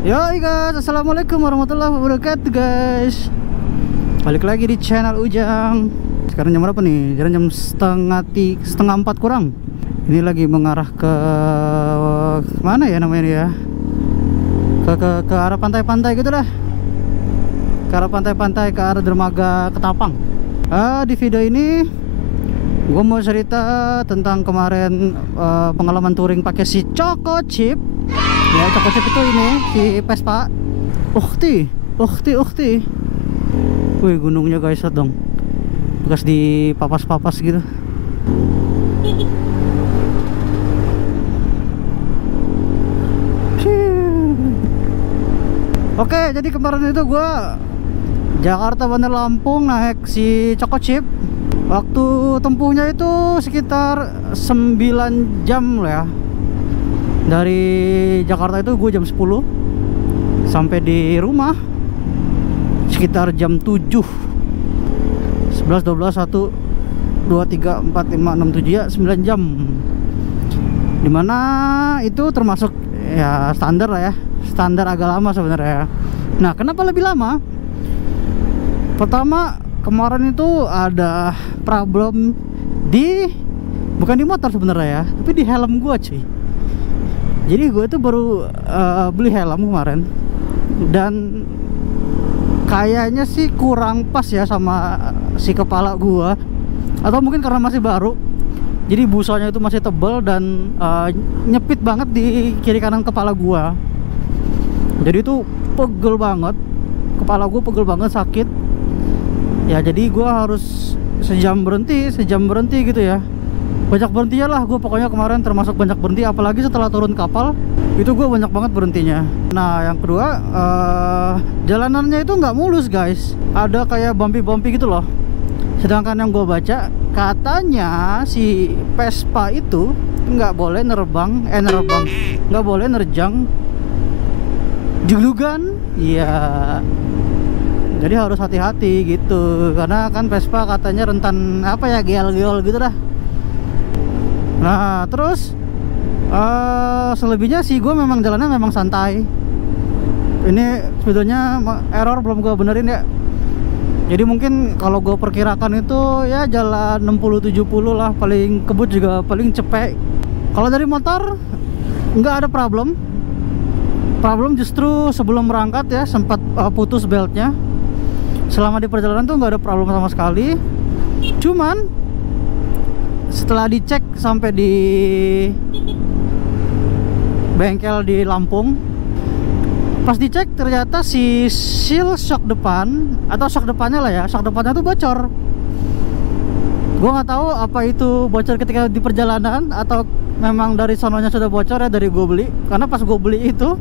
Yoi guys, assalamualaikum warahmatullahi wabarakatuh guys. Balik lagi di channel Ujang. Sekarang jam berapa nih? Jam setengah 4 kurang. Ini lagi mengarah ke mana ya namanya ya? Ke arah pantai-pantai gitu lah. Ke arah pantai-pantai, ke arah dermaga Ketapang. Di video ini gue mau cerita tentang kemarin pengalaman touring pakai si Choco Chip. Ya, Choco Chip itu ini si Vespa. Ukti. Wih, gunungnya guys, lihat dong. Bekas di papas-papas gitu. Oke, jadi kemarin itu gua Jakarta Bandar Lampung naik si Choco Chip. Waktu tempuhnya itu sekitar 9 jam lah ya. Dari Jakarta itu gue jam 10 sampai di rumah sekitar jam 7. 11, 12, 1, 2, 3, 4, 5, 6, 7 ya 9 jam. Dimana itu termasuk ya standar lah ya. Standar agak lama sebenarnya. Nah, kenapa lebih lama? Pertama, kemarin itu ada problem bukan di motor sebenarnya ya, tapi di helm gue cuy. Jadi gue tuh baru beli helm kemarin, dan kayaknya sih kurang pas ya sama si kepala gue, atau mungkin karena masih baru. Jadi busanya itu masih tebal dan nyepit banget di kiri kanan kepala gue. Jadi itu pegel banget, kepala gue pegel banget, sakit. Ya jadi gue harus sejam berhenti gitu ya. Banyak berhentinya lah gue pokoknya kemarin, termasuk banyak berhenti. Apalagi setelah turun kapal itu gue banyak banget berhentinya. Nah yang kedua, jalanannya itu nggak mulus guys. Ada kayak bumpy gitu loh. Sedangkan yang gue baca, katanya si Vespa itu nggak boleh nggak boleh nerjang julugan. Iya, jadi harus hati-hati gitu, karena kan Vespa katanya rentan apa ya, geol gitu dah. Nah terus selebihnya sih gue memang jalannya memang santai. Ini speedonya error, belum gue benerin ya. Jadi mungkin kalau gue perkirakan itu ya jalan 60-70 lah, paling kebut juga paling cepet. Kalau dari motor nggak ada problem justru sebelum berangkat ya sempat putus beltnya. Selama di perjalanan tuh nggak ada problem sama sekali. Cuman setelah dicek sampai di bengkel di Lampung, pas dicek ternyata si seal shock depan, atau shock depannya lah ya, shock depannya tuh bocor. Gue nggak tahu apa itu bocor ketika di perjalanan atau memang dari sononya sudah bocor ya dari gue beli. Karena pas gue beli itu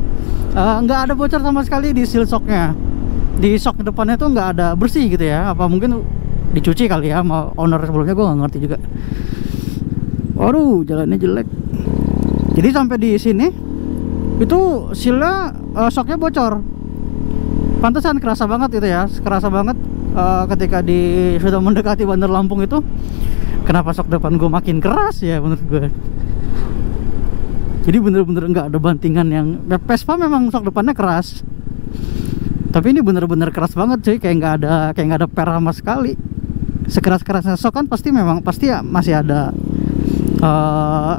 nggak ada bocor sama sekali di seal shocknya. Di shock depannya tuh nggak ada bersih gitu ya. Apa mungkin dicuci kali ya sama owner sebelumnya, gue nggak ngerti juga. Waduh, jalannya jelek. Jadi sampai di sini itu sealnya shocknya bocor. Pantesan kerasa banget itu ya, kerasa banget ketika sudah mendekati Bandar Lampung itu. Kenapa shock depan gue makin keras ya menurut gue. Jadi bener-bener nggak ada bantingan yang Vespa memang shock depannya keras. Tapi ini bener-bener keras banget cuy, kayak nggak ada per sama sekali. Sekeras-kerasnya shock kan pasti ya masih ada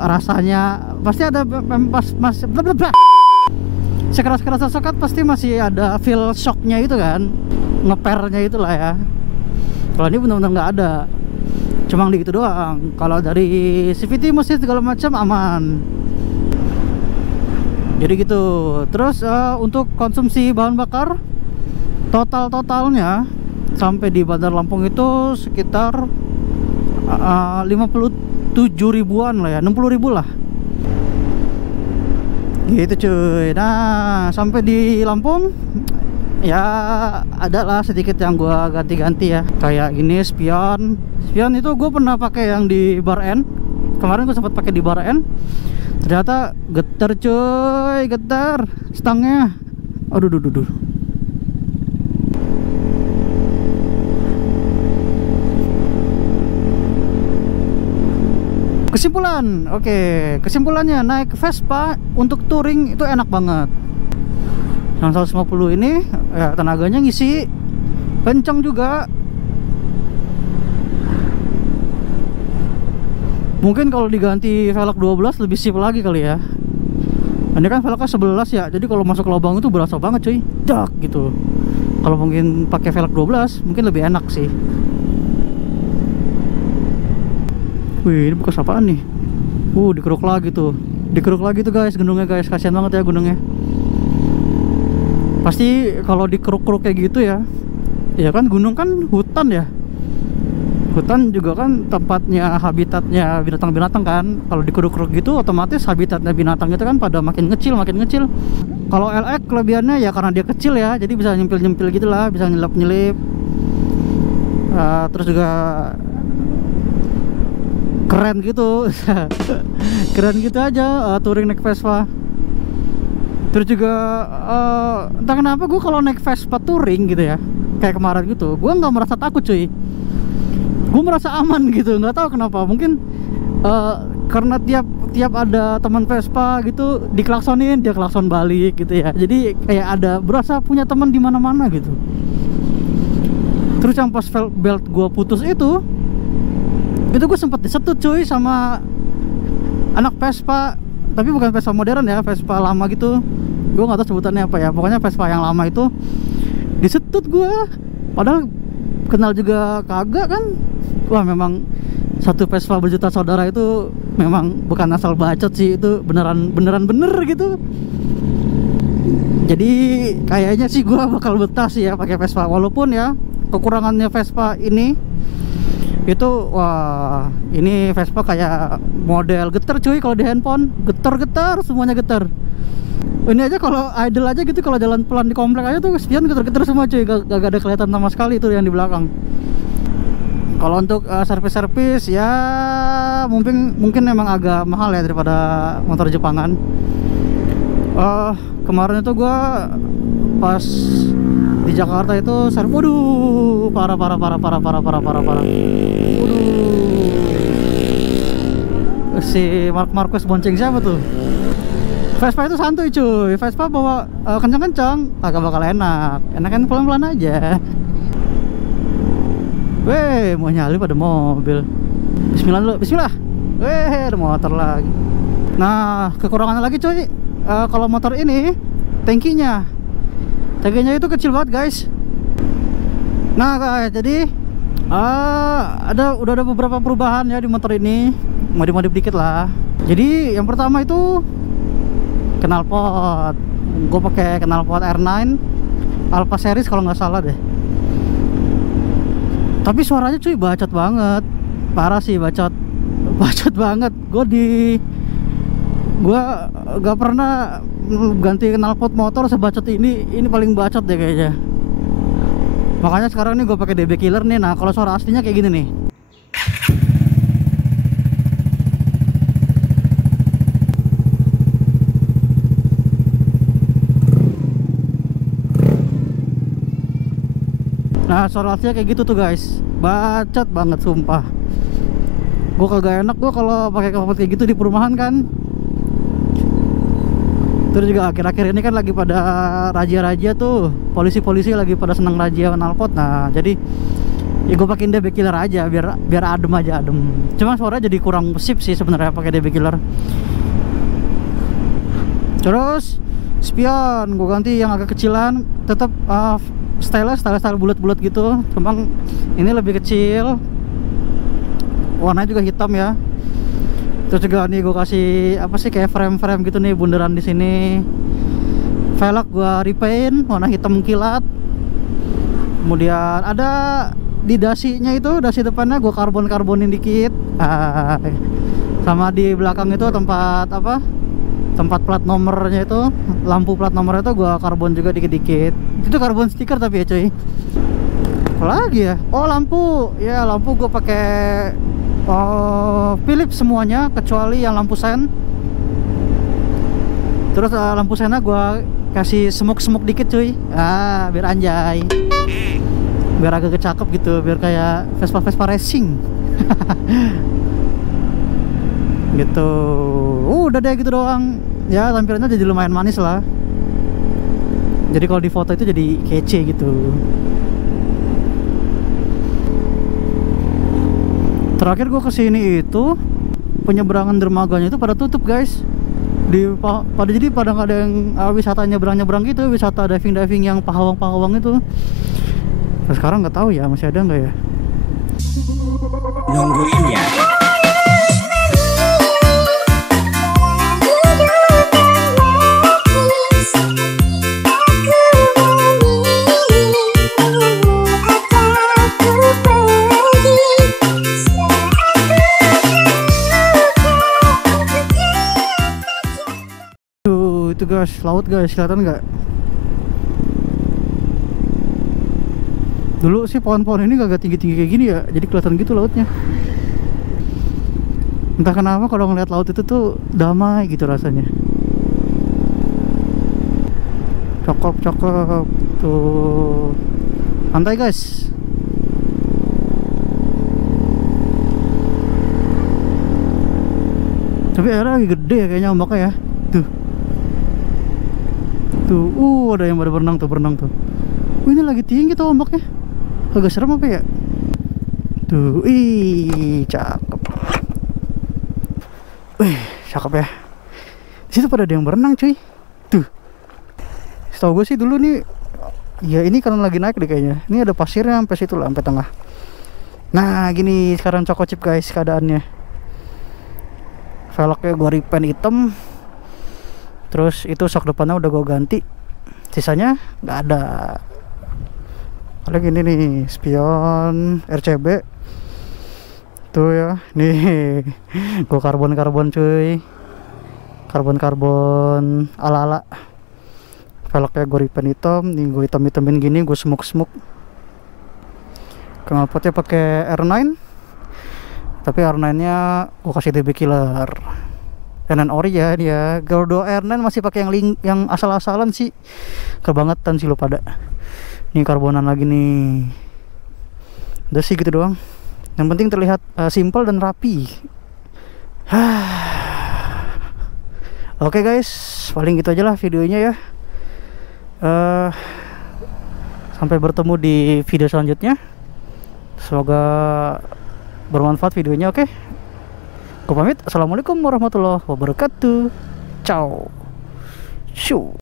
rasanya, pasti ada masih sekeras-kerasnya shock kan pasti masih ada feel shocknya itu kan, ngepernya itulah ya. Kalau ini bener-bener nggak ada, cuma gitu doang. Kalau dari CVT mesin segala macam aman. Jadi gitu. Terus untuk konsumsi bahan bakar totalnya sampai di Bandar Lampung itu sekitar 57 ribuan lah ya, 60 ribu lah gitu cuy. Nah sampai di Lampung ya ada lah sedikit yang gua ganti-ganti ya, kayak gini spion itu gue pernah pakai yang di bar N. Kemarin gue sempat pakai di bar N, ternyata getar cuy, getar stangnya. Aduh. Kesimpulan, kesimpulannya naik Vespa untuk touring itu enak banget. Yang 150 ini ya tenaganya ngisi kenceng juga. Mungkin kalau diganti velg 12 lebih sip lagi kali ya. Ini kan velgnya 11 ya, jadi kalau masuk lubang itu berasa banget cuy, dak gitu. Kalau mungkin pakai velg 12 mungkin lebih enak sih. Wih, ini bekas apaan nih? Dikeruk lagi tuh. Dikeruk lagi tuh guys, gunungnya guys. Kasihan banget ya gunungnya. Pasti kalau dikeruk-keruk kayak gitu ya. Ya kan gunung kan hutan ya. Hutan juga kan tempatnya, habitatnya binatang-binatang kan. Kalau dikeruk-keruk gitu otomatis habitatnya binatang itu kan pada makin ngecil, makin ngecil. Kalau LX kelebihannya ya karena dia kecil ya, jadi bisa nyempil-nyempil gitu lah, bisa nyelip-nyelip. Terus juga keren gitu. Keren gitu aja touring naik Vespa. Terus juga entah kenapa gue kalau naik Vespa touring gitu ya, kayak kemarin gitu, gue nggak merasa takut cuy. Gue merasa aman gitu, nggak tahu kenapa. Mungkin karena tiap ada teman Vespa gitu diklaksonin, dia klakson balik gitu ya. Jadi kayak ada berasa punya teman di mana-mana gitu. Terus yang pas belt gue putus itu gue sempet disetut cuy sama anak Vespa, tapi bukan Vespa modern ya, Vespa lama gitu. Gue nggak tahu sebutannya apa ya, pokoknya Vespa yang lama itu disetut gue. Padahal kenal juga kagak kan. Wah, memang satu Vespa berjuta saudara itu memang bukan asal bacot sih, itu beneran bener gitu. Jadi kayaknya sih gue bakal betah sih ya pakai Vespa. Walaupun ya kekurangannya Vespa ini itu, wah ini Vespa kayak model getar cuy. Kalau di handphone getar semuanya getar. Ini aja kalau idle aja gitu, kalau jalan pelan di komplek aja tuh spion getar semua cuy, gak ada kelihatan sama sekali itu yang di belakang. Kalau untuk servis ya mungkin emang agak mahal ya daripada motor Jepangan. Kemarin itu gua pas di Jakarta itu waduh, parah. Waduh, si Marcus bonceng siapa tuh? Vespa itu santuy cuy. Vespa bawa kencang-kencang agak bakal enak. Enakan pelan-pelan aja. Weh, mau nyalip pada mobil. Bismillah dulu, bismillah. Weh, ada motor lagi. Nah, kekurangannya lagi cuy, kalau motor ini tangkinya itu kecil banget guys. Nah guys, jadi udah ada beberapa perubahan ya di motor ini, modif dikit lah. Jadi yang pertama itu knalpot. Gue pakai knalpot R9 Alpha series kalau nggak salah deh. Tapi suaranya cuy bacot banget, parah sih, bacot banget. Gue gak pernah ganti knalpot motor sebacot ini paling bacot deh kayaknya. Makanya sekarang nih gue pakai DB Killer nih. Nah kalau suara aslinya kayak gini nih. Nah suara aslinya kayak gitu tuh guys, bacot banget sumpah. Gue kagak enak gue kalau pakai knalpot kayak gitu di perumahan kan. Terus juga akhir-akhir ini kan lagi pada razia-razia tuh, polisi-polisi lagi pada seneng razia knalpot. Nah jadi ya gue pakein DB Killer aja biar adem aja, adem. Cuma suaranya jadi kurang sip sih sebenarnya pakai DB Killer. Terus spion gue ganti yang agak kecilan, tetap style bulat-bulat gitu, cuma ini lebih kecil, warnanya juga hitam ya. Terus juga nih gue kasih apa sih, kayak frame gitu nih, bundaran di sini. Velg gue repaint warna hitam kilat. Kemudian ada di dasinya itu, dasi depannya gue karbonin dikit. Sama di belakang itu tempat plat nomornya itu, lampu plat nomornya itu gue karbon juga dikit-dikit. Itu karbon stiker tapi ya cuy. Apalagi ya, oh lampu ya, lampu gue pakai Philips semuanya kecuali yang lampu sen. Terus lampu sennya gue kasih smoke dikit cuy, biar anjay, biar agak cakep gitu, biar kayak Vespa racing. Gitu. Udah deh gitu doang ya, tampilannya jadi lumayan manis lah. Jadi kalau di foto itu jadi kece gitu. Terakhir gue kesini itu penyeberangan dermaganya itu pada tutup guys. Jadi pada nggak ada yang wisata nyebrang gitu, wisata diving yang pahawang itu. Nah, sekarang nggak tahu ya masih ada nggak ya. Nungguin ya. Itu guys, laut guys, kelihatan nggak? Dulu sih pohon-pohon ini gak tinggi-tinggi kayak gini ya, jadi kelihatan gitu lautnya. Entah kenapa kalau ngeliat laut itu tuh damai gitu rasanya. Cakep tuh, pantai guys. Tapi airnya lagi gede ya kayaknya ombaknya ya. Tuh, ada yang pada berenang tuh. Ini lagi tinggi tuh ombaknya. Agak serem apa ya? Tuh, cakep. Cakep ya. Di situ pada ada yang berenang cuy. Tuh. Setahu gue sih dulu nih, ya ini karena lagi naik deh kayaknya. Ini ada pasirnya sampai situ lah, sampai tengah. Nah, gini sekarang Choco Chip guys keadaannya. Velgnya gue repaint hitam. Terus itu shock depannya udah gue ganti. Sisanya nggak ada. Paling ini nih spion RCB. Tuh ya, nih gue karbon cuy. Karbon ala-ala. Velgnya gue repaint hitam. Nih gue hitam-hitamin gini, gue smoke. Knalpotnya pakai R9. Tapi R9 nya gue kasih DB killer. R9 ori ya dia. Kalau R9 masih pakai yang asal-asalan sih. Kebangetan sih lo pada. Ini karbonan lagi nih. Udah sih gitu doang. Yang penting terlihat simple dan rapi. Oke guys, paling gitu aja lah videonya ya. Sampai bertemu di video selanjutnya. Semoga bermanfaat videonya. Oke, aku pamit. Assalamualaikum warahmatullahi wabarakatuh. Ciao. Shoo.